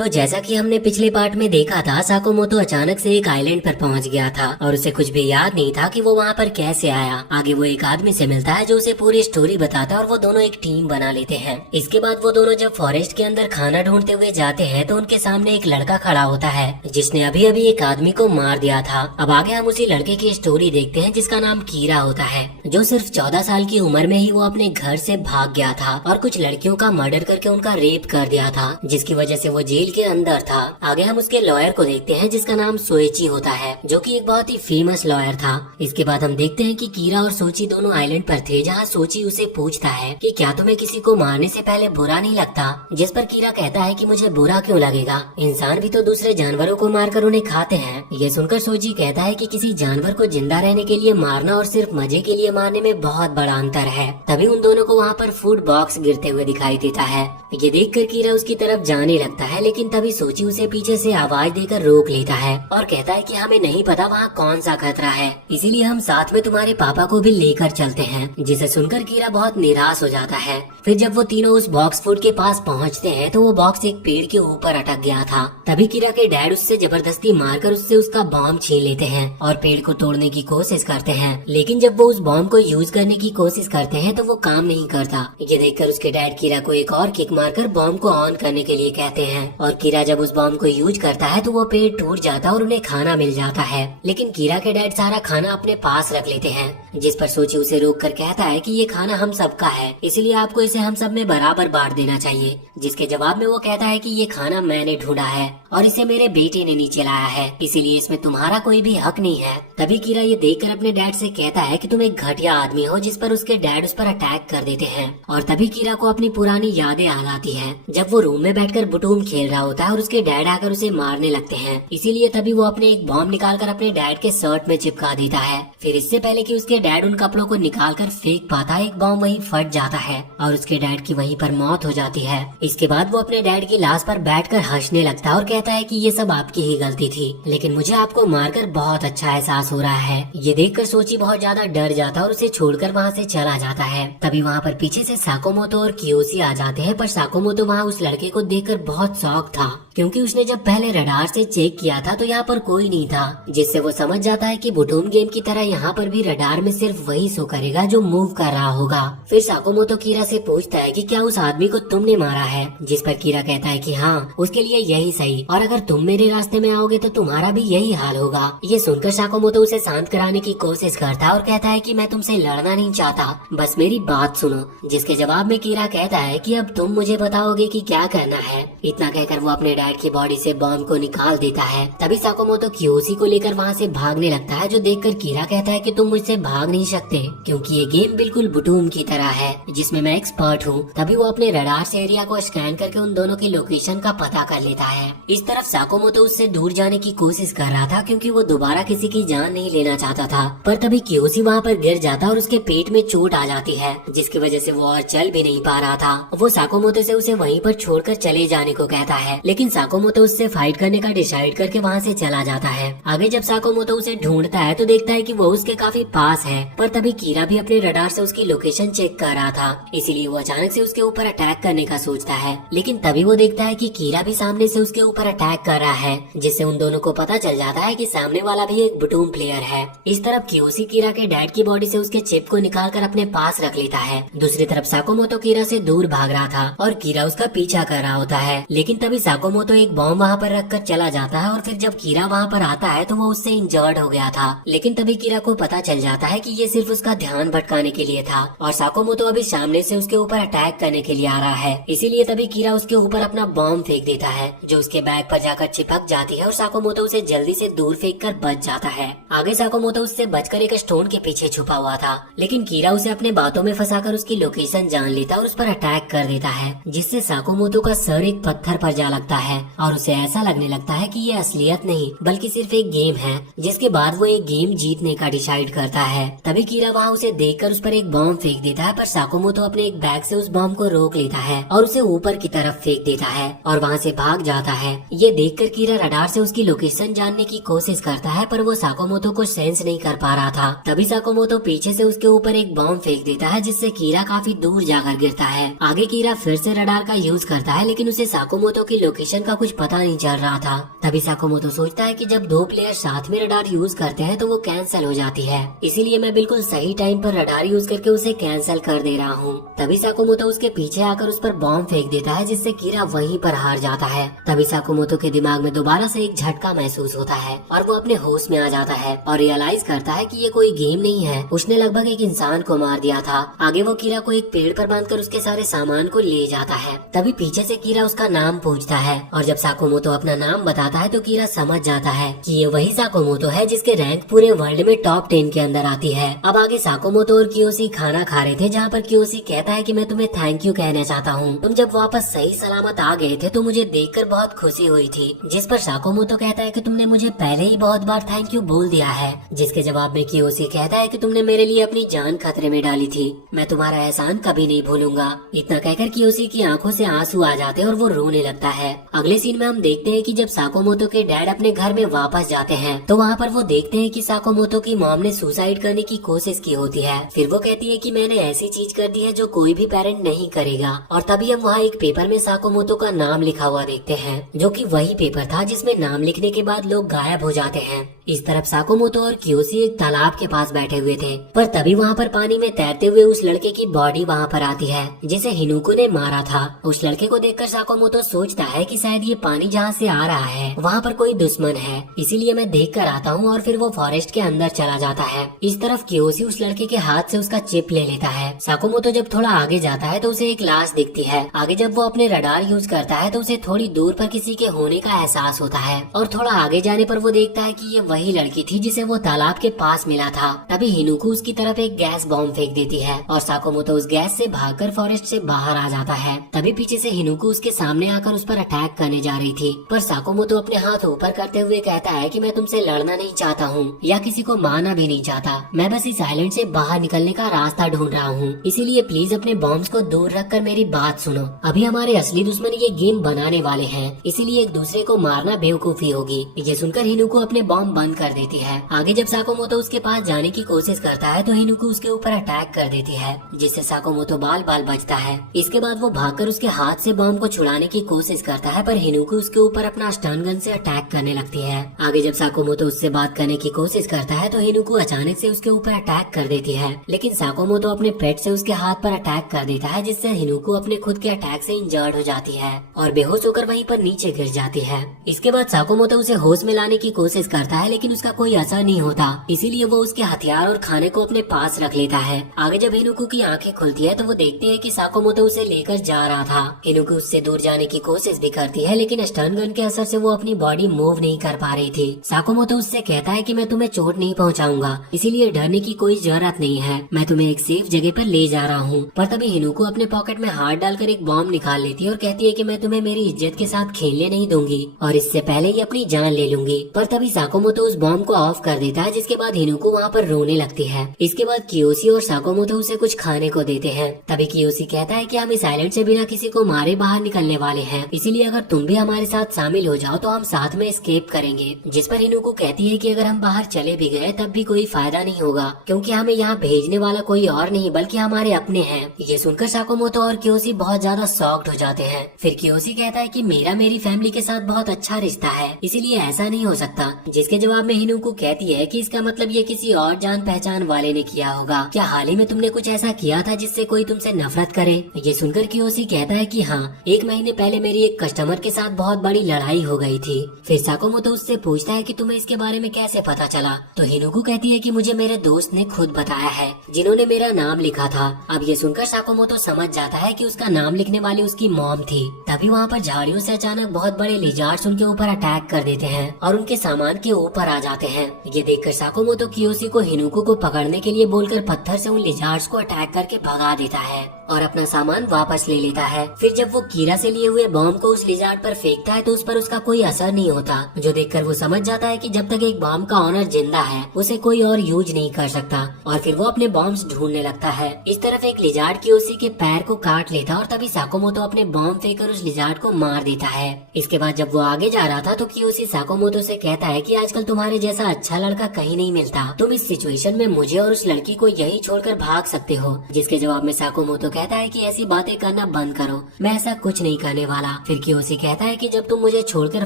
तो जैसा कि हमने पिछले पार्ट में देखा था, साकोमोतो अचानक से एक आइलैंड पर पहुंच गया था और उसे कुछ भी याद नहीं था कि वो वहां पर कैसे आया। आगे वो एक आदमी से मिलता है जो उसे पूरी स्टोरी बताता है और वो दोनों एक टीम बना लेते हैं। इसके बाद वो दोनों जब फॉरेस्ट के अंदर खाना ढूंढते हुए जाते हैं तो उनके सामने एक लड़का खड़ा होता है जिसने अभी अभी एक आदमी को मार दिया था। अब आगे हम उसी लड़के की स्टोरी देखते हैं जिसका नाम कीरा होता है, जो सिर्फ 14 साल की उम्र में ही वो अपने घर से भाग गया था और कुछ लड़कियों का मर्डर करके उनका रेप कर दिया था, जिसकी वजह से वो जेल के अंदर था। आगे हम उसके लॉयर को देखते हैं जिसका नाम सोएची होता है, जो कि एक बहुत ही फेमस लॉयर था। इसके बाद हम देखते हैं कि कीरा और सोची दोनों आइलैंड पर थे, जहाँ सोची उसे पूछता है कि क्या तुम्हें किसी को मारने से पहले बुरा नहीं लगता, जिस पर कीरा कहता है कि मुझे बुरा क्यों लगेगा, इंसान भी तो दूसरे जानवरों को मारकर उन्हें खाते हैं। ये सुनकर सोची कहता है कि किसी जानवर को जिंदा रहने के लिए मारना और सिर्फ मजे के लिए मारने में बहुत बड़ा अंतर है। तभी उन दोनों को वहाँ पर फूड बॉक्स गिरते हुए दिखाई देता है। ये देखकर कीरा उसकी तरफ जाने लगता है, लेकिन तभी सोची उसे पीछे से आवाज देकर रोक लेता है और कहता है कि हमें नहीं पता वहाँ कौन सा खतरा है, इसीलिए हम साथ में तुम्हारे पापा को भी लेकर चलते हैं। जिसे सुनकर कीरा बहुत निराश हो जाता है। फिर जब वो तीनों उस बॉक्स फूड के पास पहुँचते हैं तो वो बॉक्स एक पेड़ के ऊपर अटक गया था। तभी कीरा के डैड उससे जबरदस्ती मारकर उससे उसका बॉम्ब छीन लेते हैं और पेड़ को तोड़ने की कोशिश करते हैं। लेकिन जब वो उस बॉम्ब को यूज करने की कोशिश करते हैं तो वो काम नहीं करता। ये देखकर उसके डैड कीरा को एक और किक मारकर बॉम्ब को ऑन करने के लिए कहते हैं और कीरा जब उस बॉम्ब को यूज करता है तो वो पेड़ टूट जाता है और उन्हें खाना मिल जाता है। लेकिन कीरा के डैड सारा खाना अपने पास रख लेते हैं, जिस पर सोची उसे रोक कर कहता है कि ये खाना हम सबका है, इसलिए आपको इसे हम सब में बराबर बांट देना चाहिए। जिसके जवाब में वो कहता है कि ये खाना मैंने ढूंढा है और इसे मेरे बेटे ने नीचे लाया है, इसीलिए इसमें तुम्हारा कोई भी हक नहीं है। तभी कीरा ये देखकर अपने डैड से कहता है कि तुम एक घटिया आदमी हो, जिस पर उसके डैड उस पर अटैक कर देते हैं। और तभी कीरा को अपनी पुरानी यादें याद आती है, जब वो रूम में बैठकर बुटूम खेल रहा होता है और उसके डैड आकर उसे मारने लगते हैं। इसीलिए तभी वो अपने एक बॉम्ब निकालकर अपने डैड के शर्ट में चिपका देता है। फिर इससे पहले कि उसके डैड उन कपड़ों को निकालकर फेंक पाता, एक बॉम्ब वहीं फट जाता है और उसके डैड की वहीं पर मौत हो जाती है। इसके बाद वो अपने डैड की लाश पर बैठकर हंसने लगता है और कहता है कि ये सब आपकी ही गलती थी, लेकिन मुझे आपको मारकर बहुत अच्छा एहसास हो रहा है। ये देखकर सोची बहुत ज्यादा डर जाता है और उसे छोड़कर वहाँ से चला जाता है। तभी वहाँ पर पीछे से साकोमोतो और कियोशी आ जाते हैं, पर साकोमोतो वहाँ उस लड़के को देखकर बहुत शॉक था, क्योंकि उसने जब पहले रडार से चेक किया था तो यहाँ पर कोई नहीं था, जिससे वो समझ जाता है कि बुटूम गेम की तरह यहाँ पर भी रडार में सिर्फ वही शो करेगा जो मूव कर रहा होगा। फिर साकोमोतो कीरा से पूछता है कि क्या उस आदमी को तुमने मारा है, जिस पर कीरा कहता है कि हाँ, उसके लिए यही सही, और अगर तुम मेरे रास्ते में आओगे तो तुम्हारा भी यही हाल होगा। ये सुनकर साकोमोतो उसे शांत कराने की कोशिश करता है और कहता है कि मैं तुमसे लड़ना नहीं चाहता, बस मेरी बात सुनो। जिसके जवाब में कीरा कहता है कि अब तुम मुझे बताओगे कि क्या करना है। इतना कहकर वो अपने डैड की बॉडी से बॉम्ब को निकाल देता है। तभी साकोमोतो कियोशी को लेकर वहाँ से भागने लगता है, जो देखकर कीरा कहता है कि तुम मुझसे भाग नहीं सकते, क्योंकि ये गेम बिल्कुल बुटूम की तरह है, जिसमें मैं एक्सपर्ट हूँ। तभी वो अपने रडार से एरिया को स्कैन करके उन दोनों की लोकेशन का पता कर लेता है। इस तरफ साकोमोतो उससे दूर जाने की कोशिश कर रहा था, क्योंकि वो दोबारा किसी की जान नहीं लेना चाहता था। पर तभी कियोशी वहाँ पर गिर जाता और उसके पेट में चोट आ जाती है, जिसकी वजह से वो और चल भी नहीं पा रहा था। वो साकोमोतो से उसे वहीं पर छोड़कर चले जाने को कहता है, लेकिन साकोमोतो उससे फाइट करने का डिसाइड करके वहाँ से चला जाता है। आगे जब साकोमोतो उसे ढूंढता है तो देखता है कि वो उसके काफी पास है, पर तभी कीरा भी अपने रडार से उसकी लोकेशन चेक कर रहा था, इसीलिए वो अचानक से उसके ऊपर अटैक करने का सोचता है। लेकिन तभी वो देखता है कि कीरा भी सामने से उसके ऊपर अटैक कर रहा है, जिससे उन दोनों को पता चल जाता है कि सामने वाला भी एक बुटूम प्लेयर है। इस तरफ कियोशी कीरा के डैड की बॉडी से उसके चिप को निकालकर अपने पास रख लेता है। दूसरी तरफ साकोमोतो कीरा से दूर भाग रहा था और कीरा उसका पीछा कर रहा होता है। लेकिन तभी साकोमोतो एक बॉम्ब वहाँ पर रखकर चला जाता है और फिर जब कीरा वहाँ पर आता है तो वो उससे इंजर्ड हो गया था। लेकिन तभी कीरा को पता चल जाता है कि ये सिर्फ उसका ध्यान भटकाने के लिए था और साकोमोतो अभी सामने से उसके ऊपर अटैक करने के लिए आ रहा है। इसीलिए तभी कीरा उसके ऊपर अपना बॉम्ब फेंक देता है, जो उसके बैग पर जाकर चिपक जाती है और साकोमोतो उसे जल्दी से दूर फेंक कर बच जाता है। आगे साकोमोतो उससे बचकर एक स्टोन के पीछे छुपा हुआ था, लेकिन कीरा उसे अपने बातों में फंसाकर उसकी लोकेशन जान लेता और उस पर अटैक कर देता है, जिससे साकोमोतो का सर एक पत्थर पर जा लगता है और उसे ऐसा लगने लगता है कि ये असलियत नहीं बल्कि सिर्फ एक गेम है। जिसके बाद वो एक गेम जीतने का डिसाइड करता है। तभी कीरा वहाँ उसे देखकर उस पर एक बॉम्ब फेंक देता है, पर साकोमोतो अपने एक बैग से उस बॉम्ब को रोक लेता है और उसे ऊपर की तरफ फेंक देता है और वहाँ से भाग जाता है। ये देखकर कीरा रडार से उसकी लोकेशन जानने की कोशिश करता है, पर वो साकोमोतो को सेंस नहीं कर पा रहा था। तभी साकोमोतो पीछे से उसके ऊपर एक बॉम्ब फेंक देता है, जिससे कीरा काफी दूर जाकर गिरता है। आगे कीरा फिर से रडार का यूज करता है, लेकिन उसे साकोमोतो की लोकेशन सिचुएशन का कुछ पता नहीं चल रहा था। तभी साकुमोतो सोचता है कि जब दो प्लेयर साथ में रडार यूज करते हैं तो वो कैंसिल हो जाती है, इसीलिए मैं बिल्कुल सही टाइम पर रडार यूज करके उसे कैंसिल कर दे रहा हूँ। तभी साकुमोतो उसके पीछे आकर उस पर बॉम्ब फेंक देता है, जिससे कीरा वहीं पर हार जाता है। तभी साकुमोतो के दिमाग में दोबारा से एक झटका महसूस होता है और वो अपने होश में आ जाता है और रियलाइज करता है कि ये कोई गेम नहीं है, उसने लगभग एक इंसान को मार दिया था। आगे वो कीरा को एक पेड़ पर बांधकर उसके सारे सामान को ले जाता है। तभी पीछे से कीरा उसका नाम पूछता है और जब साकुमोतो अपना नाम बताता है तो कीरा समझ जाता है कि ये वही साकुमोतो है जिसके रैंक पूरे वर्ल्ड में टॉप 10 के अंदर आती है। अब आगे साकुमोतो और कियोशी खाना खा रहे थे, जहाँ पर कियोशी कहता है कि मैं तुम्हें थैंक यू कहना चाहता हूँ, तुम जब वापस सही सलामत आ गए थे तो मुझे देखकर बहुत खुशी हुई थी। जिस पर साकुमोतो कहता है कि तुमने मुझे पहले ही बहुत बार थैंक यू बोल दिया है, जिसके जवाब में कियोशी कहता है कि तुमने मेरे लिए अपनी जान खतरे में डाली थी, मैं तुम्हारा एहसान कभी नहीं भूलूंगा। इतना कहकर कियोशी की आंखों से आंसू आ जाते हैं और वो रोने लगता है। अगले सीन में हम देखते हैं कि जब साकुमोतो के डैड अपने घर में वापस जाते हैं तो वहाँ पर वो देखते हैं कि साकुमोतो की मॉम ने सुसाइड करने की कोशिश की होती है। फिर वो कहती है कि मैंने ऐसी चीज कर दी है जो कोई भी पेरेंट नहीं करेगा, और तभी हम वहाँ एक पेपर में साकुमोतो का नाम लिखा हुआ देखते हैं, जो कि वही पेपर था जिसमें नाम लिखने के बाद लोग गायब हो जाते हैं। इस तरफ साकुमोतो और कियोशी एक तालाब के पास बैठे हुए थे, पर तभी वहाँ पर पानी में तैरते हुए उस लड़के की बॉडी वहाँ पर आती है जिसे हिनुको ने मारा था। उस लड़के को देखकर साकुमोतो सोचता है कि शायद ये पानी जहाँ से आ रहा है वहाँ पर कोई दुश्मन है, इसीलिए मैं देख कर आता हूँ, और फिर वो फॉरेस्ट के अंदर चला जाता है। इस तरफ कियोशी उस लड़के के हाथ से उसका चिप ले लेता है। साकुमोतो जब थोड़ा आगे जाता है तो उसे एक लाश दिखती है। आगे जब वो अपने रडार यूज करता है तो उसे थोड़ी दूर पर किसी के होने का एहसास होता है, और थोड़ा आगे जाने पर वो देखता है कि ये वही लड़की थी जिसे वो तालाब के पास मिला था। तभी हिनुको उसकी तरफ एक गैस बॉम्ब फेंक देती है और साकुमोतो उस गैस से भागकर फॉरेस्ट से बाहर आ जाता है। तभी पीछे से हिनुको उसके सामने आकर उस पर अटैक करने जा रही थी, पर साकुमोतो अपने हाथ ऊपर करते हुए कहता है कि मैं तुमसे लड़ना नहीं चाहता हूँ या किसी को मारना भी नहीं चाहता, मैं बस इस आइलैंड से बाहर निकलने का रास्ता ढूंढ रहा हूँ, इसीलिए प्लीज अपने बॉम्ब्स को दूर रखकर मेरी बात सुनो। अभी हमारे असली दुश्मन ये गेम बनाने वाले हैं, इसीलिए एक दूसरे को मारना बेवकूफी होगी। ये सुनकर हिनुको अपने बॉम्ब बंद कर देती है। आगे जब साकुमोतो उसके पास जाने की कोशिश करता है तो हिनुको उसके ऊपर अटैक कर देती है, जिससे साकुमोतो बाल बाल बचता है। इसके बाद वो भागकर उसके हाथ से बॉम्ब को छुड़ाने की कोशिश करता है, पर हिनुको उसके ऊपर अपना स्टन गन से अटैक करने लगती है। आगे जब साकुमोतो उससे बात करने की कोशिश करता है तो हिनुको अचानक से उसके ऊपर अटैक कर देती है, लेकिन साकुमोतो अपने पेट से उसके हाथ पर अटैक कर देता है, जिससे हिनुको अपने खुद के अटैक से इंजर्ड हो जाती है और बेहोश होकर वहीं पर नीचे गिर जाती है। इसके बाद साकुमोतो उसे होश में लाने की कोशिश करता है, लेकिन उसका कोई असर नहीं होता, इसीलिए वो उसके हथियार और खाने को अपने पास रख लेता है। आगे जब हिनुको की आंखें खुलती है तो वो देखते हैं कि साकुमोतो उसे लेकर जा रहा था। हिनुको उससे दूर जाने की कोशिश भी करती है, लेकिन स्टन गन के असर से वो अपनी बॉडी मूव नहीं कर पा रही थी। साकुमोतो उससे कहता है कि मैं तुम्हें चोट नहीं पहुंचाऊंगा, इसीलिए डरने की कोई जरूरत नहीं है, मैं तुम्हें एक सेफ जगह पर ले जा रहा हूँ। पर तभी हिनुको अपने पॉकेट में हाथ डालकर एक बॉम्ब निकाल लेती है और कहती है कि मैं तुम्हें मेरी इज्जत के साथ खेलने नहीं दूंगी और इससे पहले ही अपनी जान ले लूंगी। पर तभी साकुमोतो उस बॉम्ब को ऑफ कर देता है, जिसके बाद हिनुको वहाँ पर रोने लगती है। इसके बाद कियोशी और साकुमोतो उसे कुछ खाने को देते हैं। तभी कियोशी कहता है कि हम इस आइलैंड से बिना किसी को मारे बाहर निकलने वाले हैं, इसीलिए अगर तुम भी हमारे साथ शामिल हो जाओ तो हम साथ में एस्केप करेंगे। जिस पर हिनुको कहती है कि अगर हम बाहर चले भी गए तब भी कोई फायदा नहीं होगा, क्योंकि हमें यहाँ भेजने वाला कोई और नहीं बल्कि हमारे अपने हैं। ये सुनकर साकुमोतो और कियोशी बहुत ज्यादा शॉक्ड हो जाते हैं। फिर कियोशी कहता है कि मेरा मेरी फैमिली के साथ बहुत अच्छा रिश्ता है, इसीलिए ऐसा नहीं हो सकता। जिसके जवाब में हिनुको कहती है कि इसका मतलब ये किसी और जान पहचान वाले ने किया होगा। क्या हाल ही में तुमने कुछ ऐसा किया था जिससे कोई तुमसे नफरत करे? ये सुनकर कियोशी कहता है कि हाँ, 1 महीने पहले मेरी एक कस्टमर के साथ बहुत बड़ी लड़ाई हो गई थी। फिर साकुमोतो उससे पूछता है कि तुम्हें इसके बारे में कैसे पता चला? तो हिनुको कहती है कि मुझे मेरे दोस्त ने खुद बताया है, जिन्होंने मेरा नाम लिखा था। अब ये सुनकर साकुमोतो समझ जाता है कि उसका नाम लिखने वाली उसकी मॉम थी। तभी वहाँ पर झाड़ियों से अचानक बहुत बड़े लिजार्ड्स उनके ऊपर अटैक कर देते हैं और उनके सामान के ऊपर आ जाते हैं। ये देखकर साकुमोतो कियोशी को हिनुको को पकड़ने के लिए बोलकर पत्थर से उन लिजार्ड्स को अटैक करके भगा देता है और अपना सामान वापस ले लेता है। फिर जब वो कीरा से लिए हुए बॉम्ब को उस लिजार्ड पर फेंकता है तो उस पर उसका कोई असर नहीं होता, जो देखकर वो समझ जाता है कि जब तक एक बॉम्ब का ऑनर जिंदा है उसे कोई और यूज नहीं कर सकता, और फिर वो अपने बॉम्ब्स ढूंढने लगता है। इस तरफ एक लिजार्ड कियोशी के पैर को काट लेता और तभी साकुमोतो अपने बॉम्ब फेंककर उस लिजार्ड को मार देता है। इसके बाद जब वो आगे जा रहा था तो कियोशी साकुमोतो से कहता है कि आजकल तुम्हारे जैसा अच्छा लड़का कहीं नहीं मिलता, तुम इस सिचुएशन में मुझे और उस लड़की को यही छोड़कर भाग सकते हो। जिसके जवाब में साकुमोतो कहता है कि ऐसी बातें करना बंद करो, मैं ऐसा कुछ नहीं करने वाला। फिर कियोशी कहता है कि जब तुम मुझे छोड़कर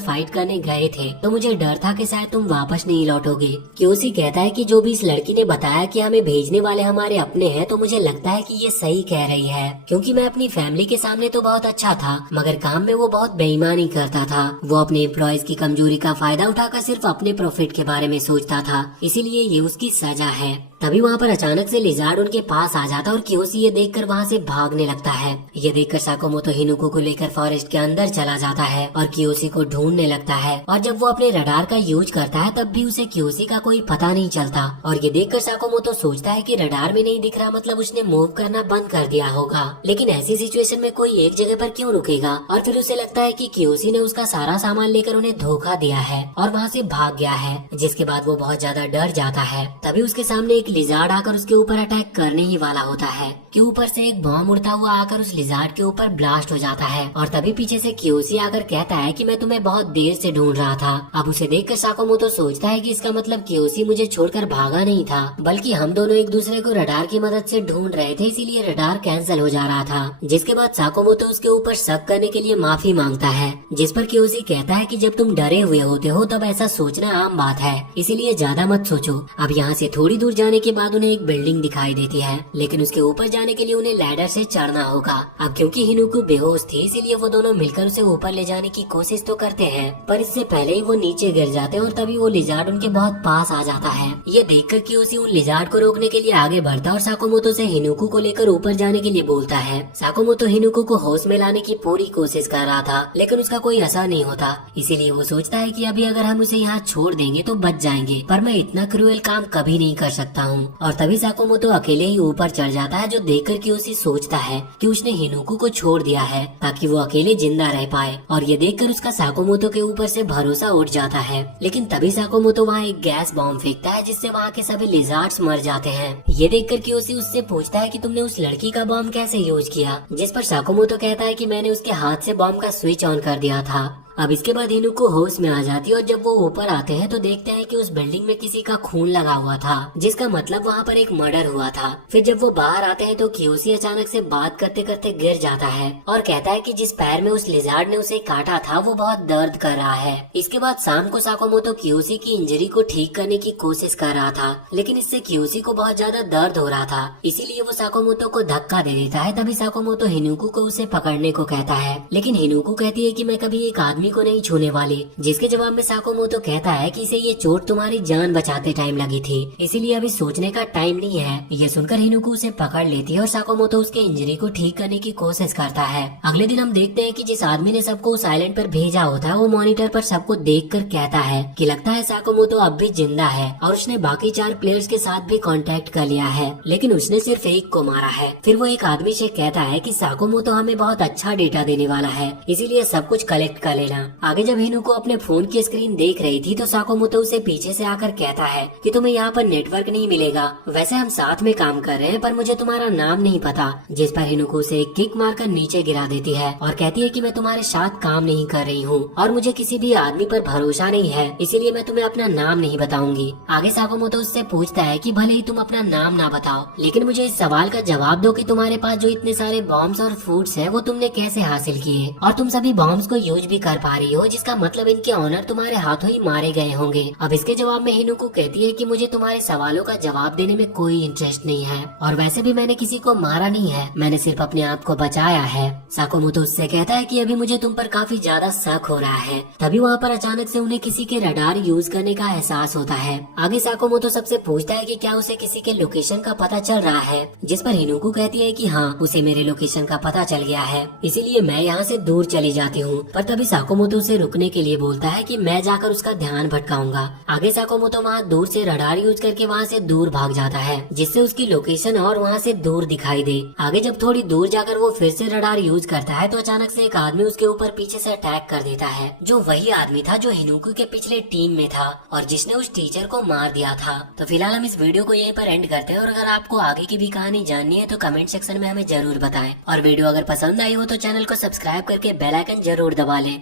फाइट करने गए थे तो मुझे डर था कि शायद तुम वापस नहीं लौटोगे। कियोशी कहता है कि जो भी इस लड़की ने बताया कि हमें भेजने वाले हमारे अपने हैं, तो मुझे लगता है कि ये सही कह रही है, क्योंकि मैं अपनी फैमिली के सामने तो बहुत अच्छा था, मगर काम में वो बहुत बेईमानी करता था। वो अपने एम्प्लॉयज की कमजोरी का फायदा उठाकर सिर्फ अपने प्रॉफिट के बारे में सोचता था, इसीलिए ये उसकी सजा है। तभी वहाँ पर अचानक से लिजार्ड उनके पास आ जाता और कियोशी ये देखकर वहाँ से भागने लगता है। ये देखकर साकोमोतो हिनुको को लेकर फॉरेस्ट के अंदर चला जाता है और कियोशी को ढूंढने लगता है। और जब वो अपने रडार का यूज करता है तब भी उसे कियोशी का कोई पता नहीं चलता। और ये देखकर साकोमोतो सोचता है कि रडार में नहीं दिख रहा, मतलब उसने मूव करना बंद कर दिया होगा। लेकिन ऐसी सिचुएशन में कोई एक जगह पर क्यों रुकेगा? और फिर उसे लगता है कि कियोशी ने उसका सारा सामान लेकर उन्हें धोखा दिया है और वहाँ से भाग गया है, जिसके बाद वो बहुत ज्यादा डर जाता है। तभी उसके सामने एक लिजार्ड आकर उसके ऊपर अटैक करने ही वाला होता है कि ऊपर से एक बॉम्ब उड़ता हुआ आकर उस लिजार्ड के ऊपर ब्लास्ट हो जाता है। और तभी पीछे से कियोशी आकर कहता है कि मैं तुम्हें बहुत देर से ढूंढ रहा था। अब उसे देखकर साकोमोतो सोचता है कि इसका मतलब कियोशी मुझे छोड़कर भागा नहीं था, बल्कि हम दोनों एक दूसरे को रडार की मदद से ढूंढ रहे थे, इसीलिए रडार कैंसिल हो जा रहा था। जिसके बाद साकोमोतो उसके ऊपर शक करने के लिए माफी मांगता है, जिस पर कियोशी कहता है कि जब तुम डरे हुए होते हो तब ऐसा सोचना आम बात है, इसीलिए ज्यादा मत सोचो। अब यहाँ से थोड़ी दूर जाने के बाद उन्हें एक बिल्डिंग दिखाई देती है, लेकिन उसके ऊपर जाने के लिए उन्हें लैडर से चढ़ना होगा। अब क्योंकि हिनुको बेहोश थी, इसीलिए वो दोनों मिलकर उसे ऊपर ले जाने की कोशिश तो करते हैं, पर इससे पहले ही वो नीचे गिर जाते हैं और तभी वो लिजार्ड उनके बहुत पास आ जाता है। ये देखकर कियोशी उन लिजार्ड को रोकने के लिए आगे बढ़ता और साकोमोतो से हिनुको को लेकर ऊपर जाने के लिए बोलता है। साकोमोतो हिनुको को होश में लाने की पूरी कोशिश कर रहा था, लेकिन उसका कोई असर नहीं होता, इसीलिए वो सोचता है कि अभी अगर हम उसे यहाँ छोड़ देंगे तो बच जाएंगे, पर मैं इतना क्रूएल काम कभी नहीं कर सकता हूँ। और तभी साकोमोतो अकेले ही ऊपर चढ़ जाता है, जो देखकर कियोशी सोचता है कि उसने हिनुको को छोड़ दिया है ताकि वो अकेले जिंदा रह पाए। और ये देखकर उसका साकोमोतो के ऊपर से भरोसा उठ जाता है। लेकिन तभी साकोमोतो वहाँ एक गैस बॉम्ब फेंकता है, जिससे वहाँ के सभी लिजार्ड्स मर जाते हैं। ये देखकर कियोशी उससे पूछता है कि तुमने उस लड़की का बॉम्ब कैसे यूज किया, जिस पर साकोमोतो कहता है कि मैंने उसके हाथ से बॉम्ब का स्विच ऑन कर दिया था। अब इसके बाद हिनुको होश में आ जाती है और जब वो ऊपर आते हैं तो देखते हैं कि उस बिल्डिंग में किसी का खून लगा हुआ था, जिसका मतलब वहाँ पर एक मर्डर हुआ था। फिर जब वो बाहर आते हैं तो कियोशी अचानक से बात करते करते गिर जाता है और कहता है कि जिस पैर में उस लिजार्ड ने उसे काटा था वो बहुत दर्द कर रहा है। इसके बाद शाम को साकोमोतो कियोशी की इंजरी को ठीक करने की कोशिश कर रहा था, लेकिन इससे कियोशी को बहुत ज्यादा दर्द हो रहा था, इसीलिए वो साकोमोतो को धक्का दे देता है। तभी साकोमोतो हिनुको को उसे पकड़ने को कहता है, लेकिन हिनुको कहती है कि मैं कभी एक आदमी को नहीं छूने वाली, जिसके जवाब में साकोमोतो कहता है कि इसे ये चोट तुम्हारी जान बचाते टाइम लगी थी, इसीलिए अभी सोचने का टाइम नहीं है। ये सुनकर हिनुको उसे पकड़ लेती है और साकोमोतो उसके इंजरी को ठीक करने की कोशिश करता है। अगले दिन हम देखते हैं कि जिस आदमी ने सबको उस आइलैंड पर भेजा होता है वो मॉनिटर पर सबको देखकर कहता है कि लगता है साकोमोतो अब भी जिंदा है और उसने बाकी 4 प्लेयर्स के साथ भी कांटेक्ट कर लिया है, लेकिन उसने सिर्फ एक को मारा है। फिर वो एक आदमी से कहता है कि साकोमोतो हमें बहुत अच्छा डेटा देने वाला है, इसीलिए सब कुछ कलेक्ट कर लेना। आगे जब हिनुको अपने फोन की स्क्रीन देख रही थी तो साकोमोतो उसे पीछे से आकर कहता है कि तुम्हें यहाँ पर नेटवर्क नहीं मिलेगा, वैसे हम साथ में काम कर रहे हैं पर मुझे तुम्हारा नाम नहीं पता। जिस पर हिनुको उसे एक किक मारकर नीचे गिरा देती है और कहती है कि मैं तुम्हारे साथ काम नहीं कर रही हूँ और मुझे किसी भी आदमी पर भरोसा नहीं है, इसीलिए मैं तुम्हें अपना नाम नहीं बताऊंगी। आगे साकोमोतो उससे पूछता है कि भले ही तुम अपना नाम ना बताओ, लेकिन मुझे इस सवाल का जवाब दो कि तुम्हारे पास जो इतने सारे बॉम्ब्स और फूड्स है वो तुमने कैसे हासिल किए और तुम सभी बॉम्ब्स को यूज भी कर पा रही हो, जिसका मतलब इनके ऑनर तुम्हारे हाथों ही मारे गए होंगे। अब इसके जवाब में हिनुको कहती है कि मुझे तुम्हारे सवालों का जवाब देने में कोई इंटरेस्ट नहीं है और वैसे भी मैंने किसी को मारा नहीं है, मैंने सिर्फ अपने आप को बचाया है। साकोमोतो उससे कहता है कि अभी मुझे तुम पर काफी ज्यादा शक हो रहा है। तभी वहाँ पर अचानक से उन्हें किसी के रडार यूज करने का एहसास होता है। आगे साकोमोतो सबसे पूछता है कि क्या उसे किसी के लोकेशन का पता चल रहा है, जिस पर हिनुको कहती है कि हाँ, उसे मेरे लोकेशन का पता चल गया है, इसीलिए मैं यहाँ से दूर चली जाती हूँ। पर तभी साकोमोतो उसे रुकने के लिए बोलता है कि मैं जाकर उसका ध्यान भटकाऊंगा। आगे साकोमोतो वहाँ दूर से रडार यूज करके वहाँ से दूर भाग जाता है, जिससे उसकी लोकेशन और वहाँ से दूर दिखाई दे। आगे जब थोड़ी दूर जाकर वो फिर से रडार यूज करता है तो अचानक से एक आदमी उसके ऊपर पीछे से अटैक कर देता है, जो वही आदमी था जो हिनुको के पिछले टीम में था और जिसने उस टीचर को मार दिया था। तो फिलहाल हम इस वीडियो को यहीं पर एंड करते हैं और अगर आपको आगे की भी कहानी जाननी है तो कमेंट सेक्शन में हमें जरूर बताएं और वीडियो अगर पसंद आई हो तो चैनल को सब्सक्राइब करके बेल आइकन जरूर दबा लें।